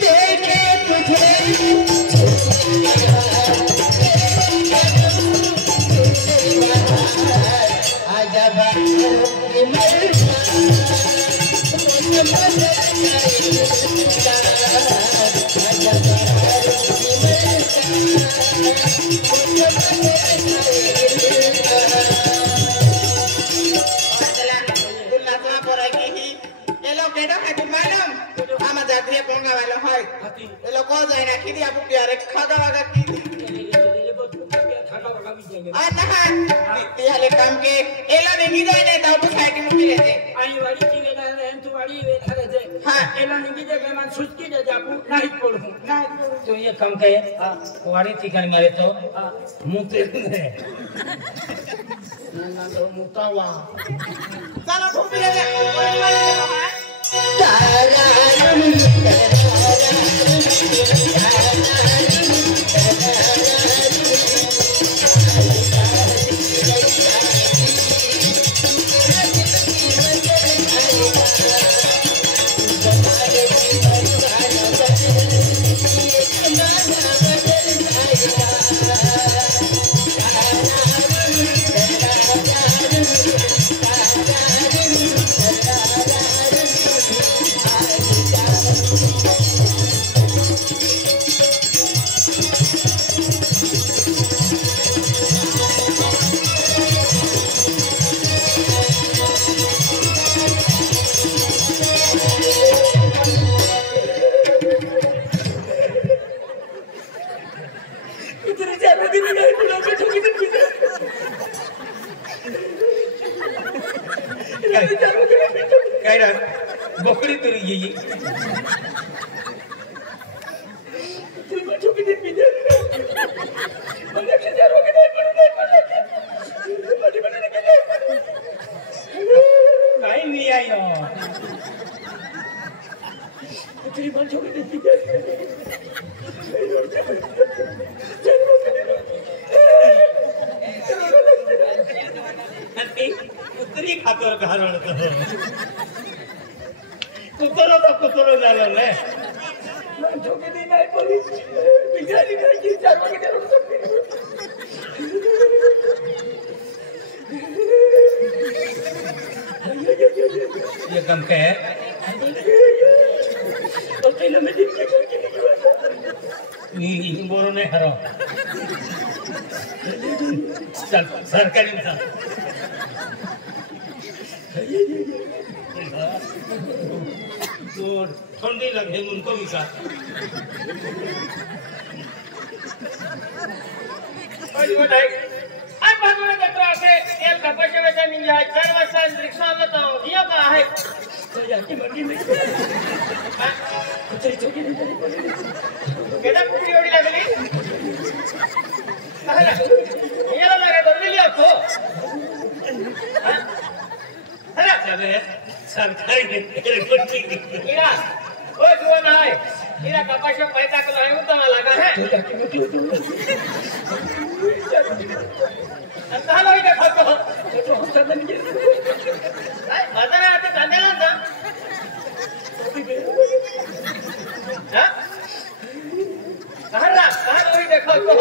देखे तुझे आजा काम के एला नहीं जाए नहीं तो सोसाइटी में रहते आई वाली चीजें ना रहन तू वाली वे रहते हां एला नहीं जाए मैं सुस्ती दे जाबू नहीं पड़ू नहीं तो ये काम के हां वाली ठिकाने मारे तो मुते ने ना तो मुतावा चलो घूमी ले तारा बकरी तुरी ये नहीं आई हो तेरी बात छोड़ दे उतरी खातर घर कुतरो जालो ने जोके दिन आई पड़ी बिचारी का की चार के दे ये कम के है तो पहले में दिन के नी बोरो ने हरो चल सरकारी में तो ठंडी लगे उनको भी सा और वो नहीं अब भगवान के तरफ से एक कपड़े में से मिल जाए 4 वर्ष रिक्शा में तो दिया का है तो जाके मंडी में चल चल केड़ा कुड़ी ओड़ी लगली ये लगा तो ले लिया तो है चले सरकारी ने तेरे कुटी इरा ओ जो ना है इरा कपास में पैसा को लाऊं तो लगा है अंता लोग देखो तो चंदन के बाजार आते कांदे ना हां कहां लोग देखो तो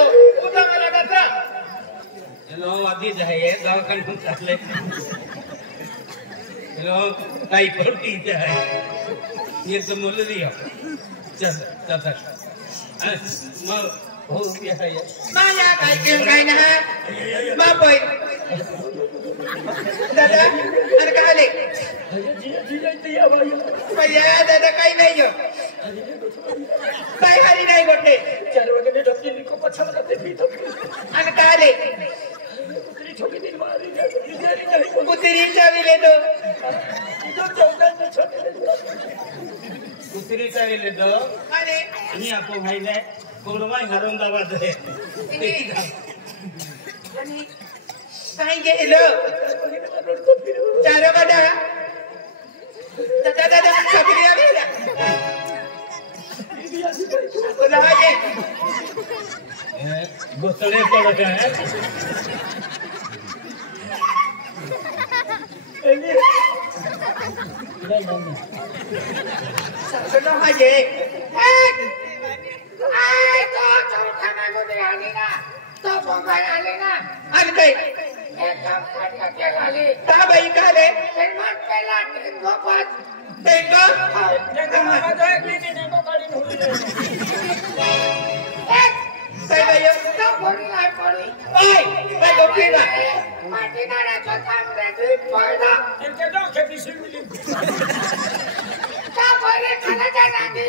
उधर लगा था चलो आदि जाए गांव का चले हेलो ताई पड़ती है ये तो मुल दिया चल चल चल मां हो गया है ये मां या काई क्यों काई ना मां बोल दादा अरे काले जी दिया भैया दादा काई नहीं हो काई हरी नहीं गोटे चल वो के डॉक्टर को पछम करते भी तो अन काले छोटी दिन मारी कुतरी चाबी ले दो कुतरी चाबी ले दो अरे नहीं आपको भाई ने कोरमा हरंदाबाद है कहीं के लो चारों का डरा दादा छोकरी आ गई खुदा ये गोतले पड़ गए हैं नहीं सासू हाजे आय तो चौथा मागोदे आली ना तो पोंगाल आले ना आणि काय एकदम खाटला केला आली का बाई का रे ते मत पेला गोपात तेंगा माझा एक मिनिट तो काढी होईल काय बाई तो पडी नाही पडी काय गोपी ना माटी नाराचा थांब रे पडला त्यांच्या डोक्यात दिसली का परे खाना जाना दे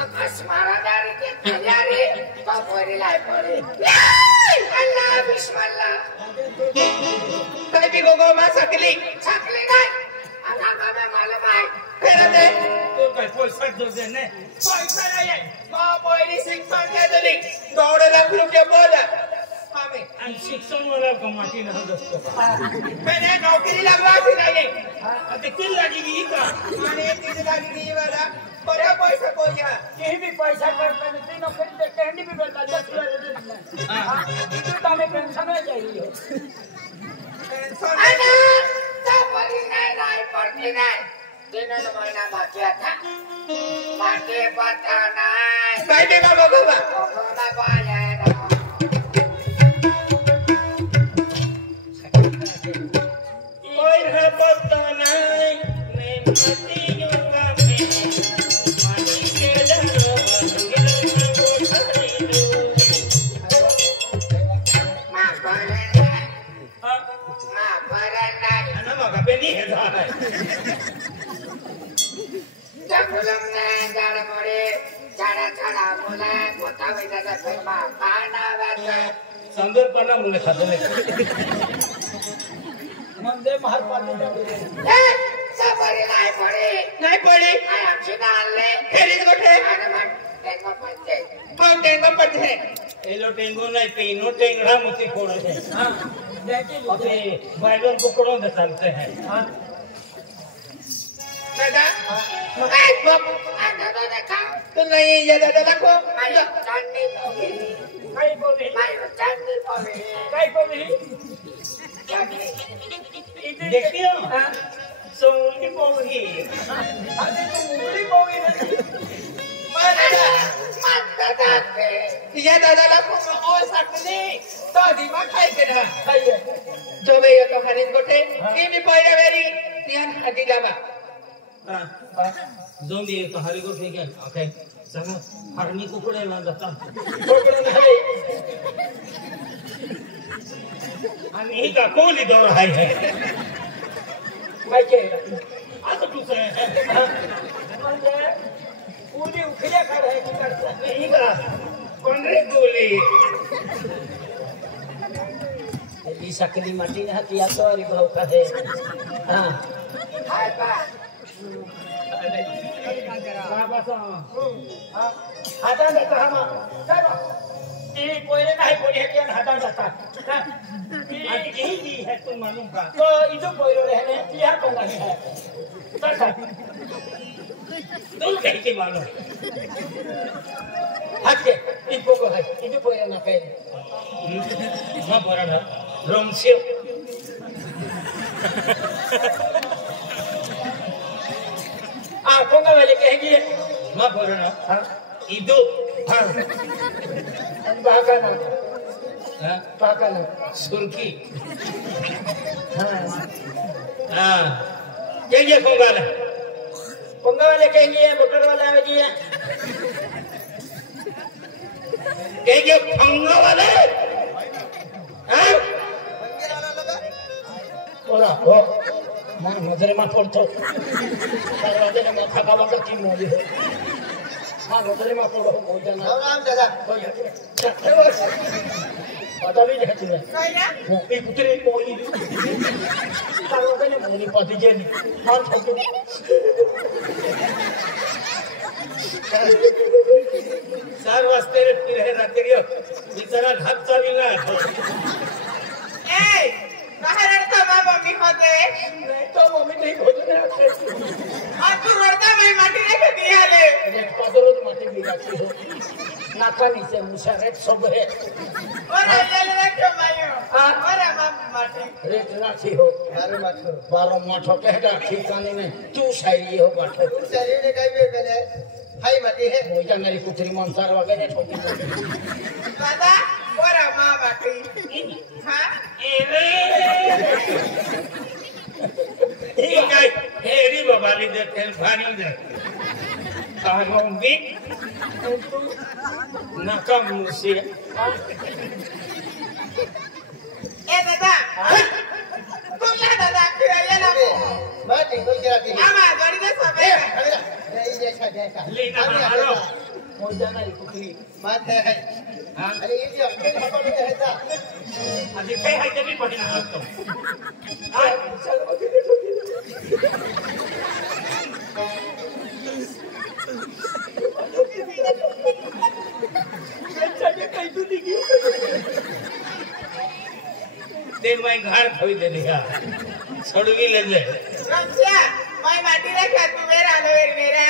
आकाश मारा दारी के तयारी का परे लाई पडे अल्लाह बिस्मिल्लाह काय बी गोगो मा सकली नाही आता कामे मालूम आहे फेरा दे तो काय पैसा दो दे ने पैसा नाही मा पहिली शिक्षण काय दिली 2 लाख रुपये बोला आम्ही आणि शिक्षण मला कमाटी न दसतो मैंने नौकरी लगवाती नाही आता किती लागली का आणि 3 लागली वाला बड़ा पैसा कोया कहीं भी पैसा करता नहीं नौकरी दे कहीं भी बोलता 10 लाख हां इतो तमे पेंशन हो जाइए पेंशन अरे तो परी नहीं पड़ती नहीं 3 महीना बाकी था बाकी पता नहीं काय देगा बघवा कोना पाया कोई है पता नहीं मैं मती योगा में माटी के डरो मंदिर में कोठरी दो मां परना हां मां परना ana maka beni है था जबलम ने जान मोरे जाना छाड़ा मोला कोता वेदा फेमा खाना वाता संदर पना मुंगे खाते नहीं मंदे मार पानी ए सबरी नहीं पड़ी आई अच्छी डाल ले फेरी गोठे अरे मन टेंगो पड़ते पण टेंगो पडते एलो टेंगो नाही पेनो टेंगड़ा मुती फोड़े है हां देखी ओके वायरल पकड़ो दे चलते हैं हां दादा ए बाप आता तो देखा तू नहीं ये दादा को मैं चांदी पोगी काय बोली मैं चांदी पोगी काय बोली चांदी देखियो हां सोनी बोली अरे तू मुंगली बोली या दादाला ओ साकली तो दिमा खायचे ना खायचे जो बे तो खरीद गोठे की मी पहिल्या वेरी तियान हाती लावा हां जो मी तो हरी गोठे के ओके सगळं हरणी कुकडे ना जाता कुकडे नाही आणि ही का कोणी दोर आहे पाहिजे आता तू म्हणजे पूरी उखल्या काढायची करता नाही का कोणरे गोली ये सकली मटी हाथी आ तो री भाव का है हां हाय बा बाबा तो हां हाता देता हम चलो ये कोई नहीं कोई है कि हाता जाता आज यही भी है तुम मालूम का तो इधर कोई रहने यहाँ तो नहीं है तुम कहीं के मालूम आज के इनको को है इधर कोई रहना पे मां बोरा ना रोमसियो आ कोंगा वाले कहेंगे मां बोरा ना हां इधर हां बाका ना हां बाका ना सुर्खी हां कहेंगे कोंगा वाले कहेंगे मोटर वाला आवेगी कहेंगे कोंगा वाले हां बोला हो मैं मजरे में पड़तो मजरे में खाता बंद की मोली हां मजरे में पड़ो हो जाना राम दादा पता भी नहीं तुम्हें काय ना वो एक उतरे मोली कालो के मोली पति जेनी हां छोटे चार वाजता फिरे रात्रियो बिचारा घातचा विना ए बाहेर रडता मम्मी होते नहीं तो मम्मी नहीं खोजने आते और तू रडता मैं माटी नहीं खेती आले एक पदरोज माटी बिगाती हो नाकानी से मुशारेत सब है ओरे चले रखो मायो ओरे माटी रेट राखी हो 12 माठो कहता ठिकाने में तू शायरी हो बाटे शरीर ने कई में पहले भाई माटी है वो जा मेरी पुत्री मंसार वगैरह ठोकी दादा ओरे माटी हां ठीक है हेरी बाबाली दे तेल पानी दे कहांगी nakam musia दादा बोला दादा किया ना माटी को करा दी आमा गाड़ी दे सब ये जैसा जैसा लेना मारो मोजा ना कुकली बात है हां अरे ये जो अपने खबर में है था अभी कहीं है जब भी पढ़ना है तो हां चलो ते मैं घर खोई दे लिया छोड़वी ले ले रक्षा मैं माटी रखा तू मेरा मेरा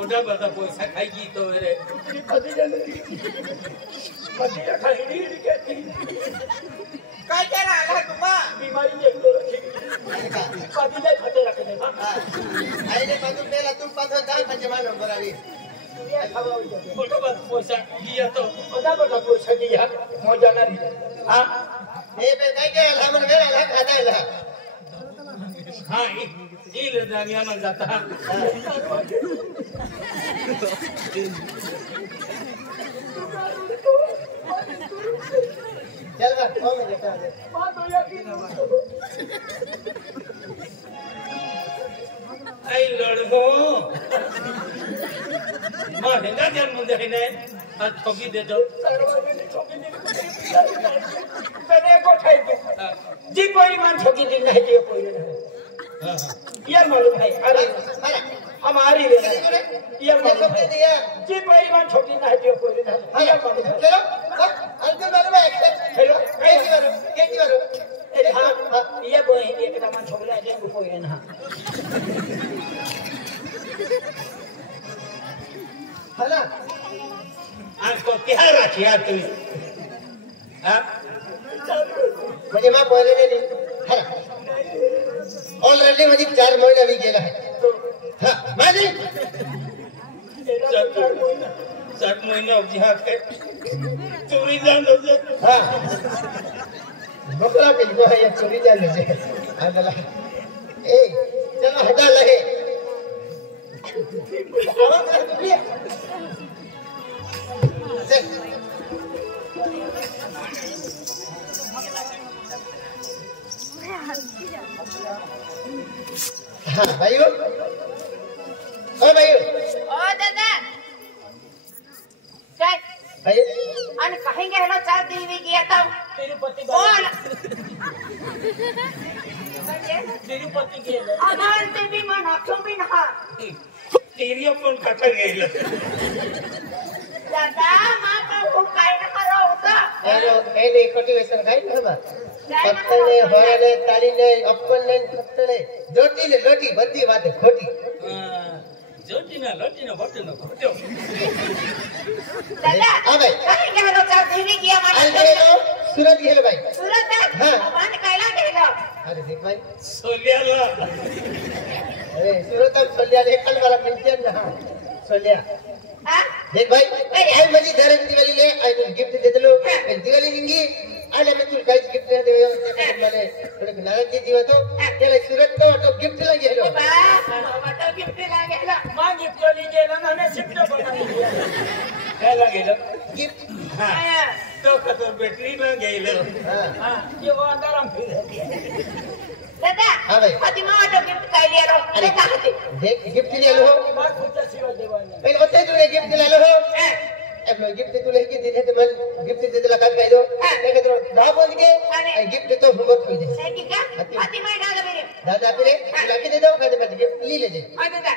ओटा बता पैसा खाएगी तो मेरे कभी जाने कभी खाएगी नहीं कहती काय क्या ना आला तुम बीमारी देख तो रखी कभी ले खाते रखने का आइले पादू पेला तू पादू दाल खाजे मानो बरारी ओटा बता पैसा दिया तो ओटा बता पैसा दिया मजा ना दी हां ए पे काय क्या हमन मेरा ला खाता है हां ये ले दानिया में जाता चल बा कौन में जाता है बात हो जाती आई लड़को मां हेंगा जन मुंडे है ने आज ठोकी दे दो मैंने को ठाई दो जी कोई मान ठोकी दी नहीं दे कोई नहीं ये मालूम है अरे हमारी ले ये मालूम है जी कोई मान ठोकी नहीं दे कोई नहीं ये मालूम है चलो अंकल मालूम है हेलो कैसी बारो ये बोल ये के मान ठोकला दे कोई नहीं है ना आपको क्या रखिया तुम्हें हां म्हणजे मा पहिले नाही है ऑलरेडी म्हणजे 4 महिने भी गेला है हां माझी 7 महीने अवधियात है चोरी जान दे हां बकरा के जो है ये चोरी जान दे अगला ए चलो हटा लगे आवाज कर तू चल हाँ भाइयों ओ भाइयों ओ दादा काय भाइयों आणि कहेंगे हेलो 4 दिन भी किया था तिरुपति कौन तिरुपति के अमान ते भी मन आखो भी ना तेरी अपन खाता गेला दादा मां को काय ना करो होता हेलो एले कोटी वैसा खाई ना बा पत्तले होरले तालीले अप्पलले पत्तले जोटीले लोटी बद्दी बात खोटी जोटीना लोटीना बटना खोटो दादा अबे कहेंगे हेलो 4 दिन भी किया आज मन गेलो सूरत गेलो भाई सूरत हां मान कैला गेलो अरे देख भाई सोलियाला अरे सूरत अब सोलिया देखल वाला मिलते ना सोलिया हां देख भाई आई मजी धरन दिवाली ले आई तो गिफ्ट दे दलो दिवाली निंगी आले मैं तुला काही गिफ्ट दे देयो ते मला थोडे नाराज जीव तो त्याला सूरत तो गिफ्ट ला गेलो बा मटो गिफ्ट ला गेलो मां गिफ्ट ली गेला ना शिफ्ट बनाली काय लागेलं गिफ्ट हां तो खतर बैटरी में गेलो हां ये वो अंदरम फिर दादा हां भाई फातिमा ऑटो गिफ्ट काय लिया अरे कहां थे देख गिफ्ट ले लो मां खुद सेवा देवानी पहले बता तूने गिफ्ट ले लो अब मैं गिफ्ट तू लेके दे तो मैं गिफ्ट दे दला कर दो देख तो ना बोल के गिफ्ट तो होमवर्क कर दे है क्या फातिमा डाल मेरे दादा फिर लाके दे दो कहते बच गिफ्ट ले ले आ दादा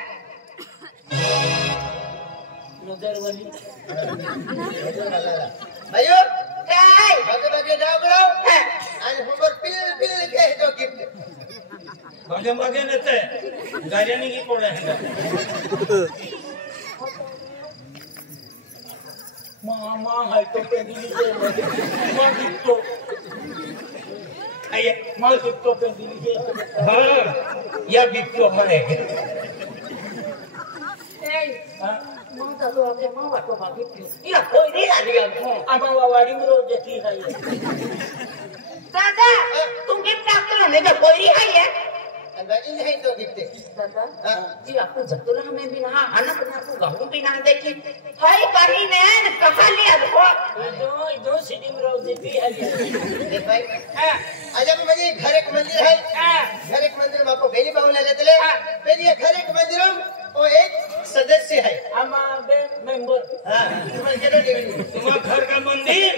नजर वाली भाइयों काय बागे बागे जाओ करो आज होमवर्क पिल पिल के तो गिफ्ट आगे मागे नेते गाड़ियां की कोड़े हैं मामा है तो पे दिली के मां तो आये मां तो पे दिली के हां या बिट्टो है mau tahu apa mau aku bagi iya kau ini ada yang apa wawari bro jadi hai दादा तुम गिफ्ट आपके लिए तो कोई नहीं है ये अंदाजी नहीं तो गिफ्ट दादा जी आपको जतुला हमें भी ना अनक ना को गाहू भी ना देखी हाय कहीं ने कहा लिया दो सिटी में रोज देती है देख भाई आज हम मेरे घर एक मंदिर है घर एक मंदिर में आपको बेली बाबू ले लेते ले पहले घर एक मंदिर और एक सदस्य है हमारे मेंबर तुम्हारे जरूर देंगे तुम्हारा घर का मंदिर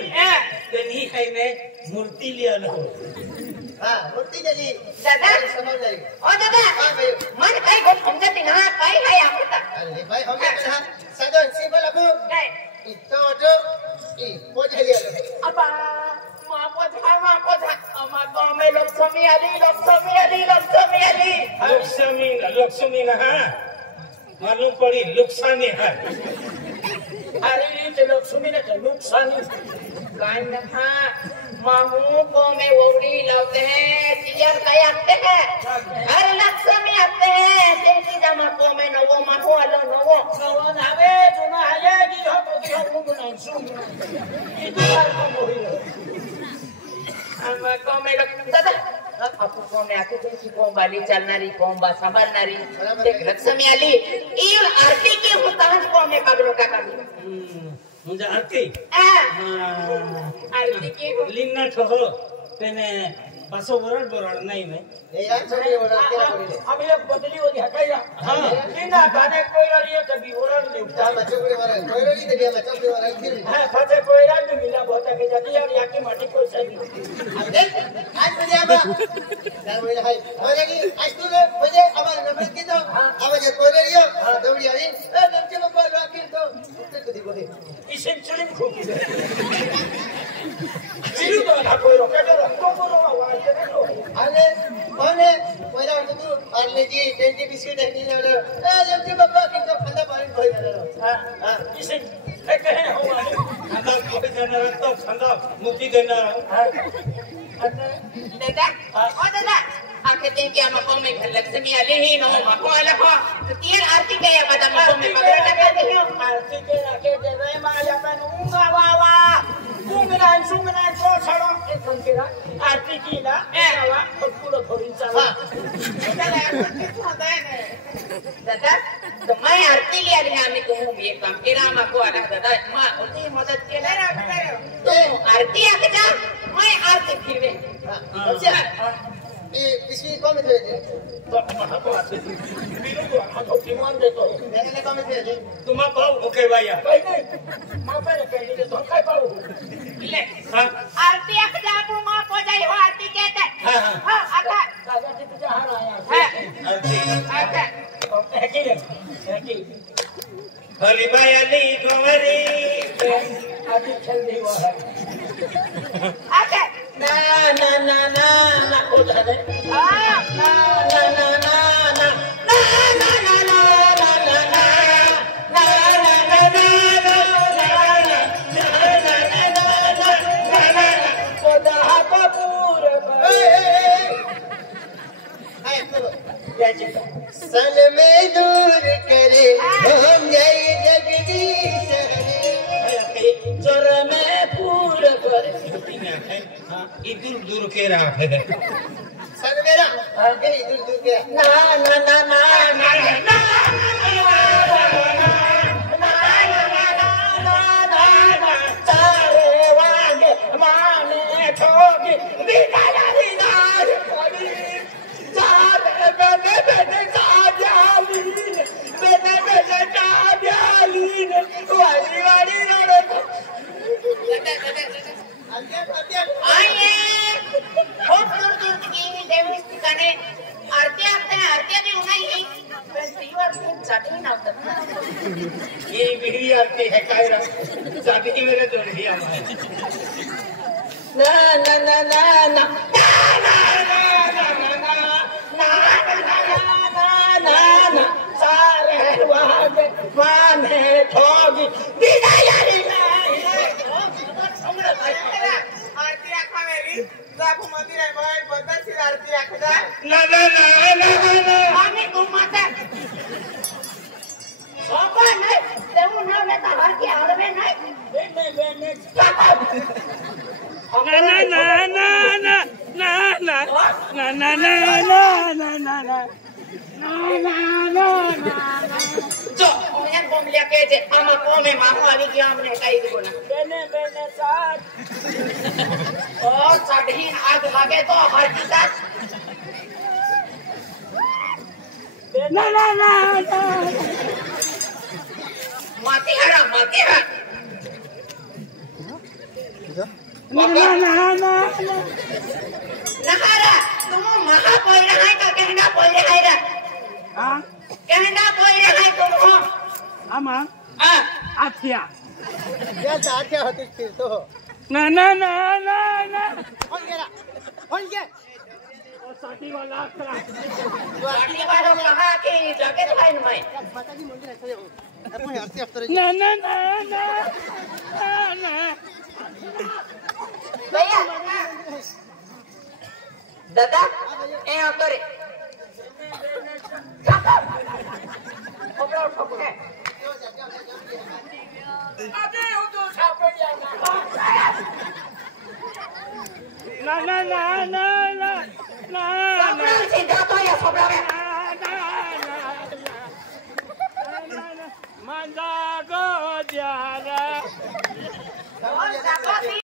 तो नहीं है मैं मूर्ति लिया लो मूर्ति जली दादा समझ नहीं ओ दादा भाई मन कहीं को समझते नहीं ना कहीं है आपका अरे भाई हम क्या सदन सिंबल अबू इतो तो ई पोज लिया लो apa माँ को था में लक्ष्मी आली लक्ष्मी ना मालूम पड़ी लुक्सानी है अरे तो लक्ष्मी ने लुक्सानी काइन ना मामू को में वोड़ी लाते हैं तियार कई आते हैं अरे लक्ष्मी आते हैं तेरी जमा को में नवो मानो आलो नवो नावे जो ना आये की हो तो की हो मुंह ना सुन ये तो को मोही हम को में दादा आपको को में आके जैसी को बाली चलनारी को बा संभालनारी देख लक्ष्मी आली ई आरती के मुताज को में पगलो का कभी मुझे आरती आरती के लिन्ना ठहो तेने पासो बरड़ नहीं मैं ये यार छोटे बड़ा क्या बोले हम ये बदली हो हटाया हां लिन्ना गाने कोई वाली कभी बरड़ नहीं उठा बच्चों के वाला कोई रोली दे दिया बच्चों के वाला फिर हां खाते कोई रात में मिला बहुत के जाती यार याकी माटी कोई सही अब देख आज मुझे अब क्या बोले भाई और ये आज तू मुझे अब नंबर की तो अब ये कोई रही हो दौड़ी आई ए लमचे बाबा राखी तो कुत्ते को देखो दे इसे चुड़ी खोकी दे चिरू तो ना कोई रोके तो को रो अरे कौन है मेरा तू अरे जी टेंटी बिस्किट है नहीं ना ए लमचे बाबा की तो खंदा पानी कोई ना हां इसे कहे हो खंदा कोई देना तो खंदा मुक्ति देना दादा ओ दादा आके दिन के हमको में लक्ष्मी आली ही नो मको आला को तीन आरती के या बता मको में पकड़ लगा दे आरती के रखे दे रे माया पन उंगा वावा सुमना तो छड़ो एक कंकेरा आरती की ना वावा और पूरा खोरी चला दादा तो मैं आरती लिया रे हमें कहूं ये काम के नाम को आला दादा मां उनकी मदद के ले रहा तो आरती आके जा मैं आरती फिरवे अच्छा ये पिछली कौन में थे तो हम को आरती बिनु को हम तो कीमान दे तो मैंने कौन में थे तुम पाओ ओके भैया कोई नहीं मां पे कह दे तो काय पाओ ले हां आरती आके जा अपू मां को जाई हो आरती कहते हां आका दादा जी तुझे हार आया आरती आका है कि भली मायाली गोरी आदि चल दी वह आका ना ना ना ना ना हो जाए ना ना ना ना ना ना ना ना ना सन में दूर करे हम जाए जगदीश चोर में पूरा करे इधर दूर के रहा है सन मेरा आगे दूर दूर के ना ना ना ना ना ये मेरी आरती है कायरा शादी की मेरे जोड़ दिया ना ना ना ना ना ना ना ना ना ना ना ना ना ना ना ना ना जो ओया बोमलिया के जे आमा कोमे माहो आली की हमने काई दिको ना बेने बेने साथ और चढ़ी आग लगे तो हर की साथ ना ना ना माती हरा ना ना ना ना नहारा तुम महा कोई रहा है का कहना कोई रहा है हाँ कहना कोई रहा है तुम हो आमा हाँ आथिया क्या आख्या होती थी तो ना ना ना ना ना कौन क्या और साथी वाला खड़ा पार्टी वालों कहा कि जगह लाइन में माताजी मंदिर ऐसे हो अपन हरते हफ्ते ना ना ना ना ना भैया दादा ए करे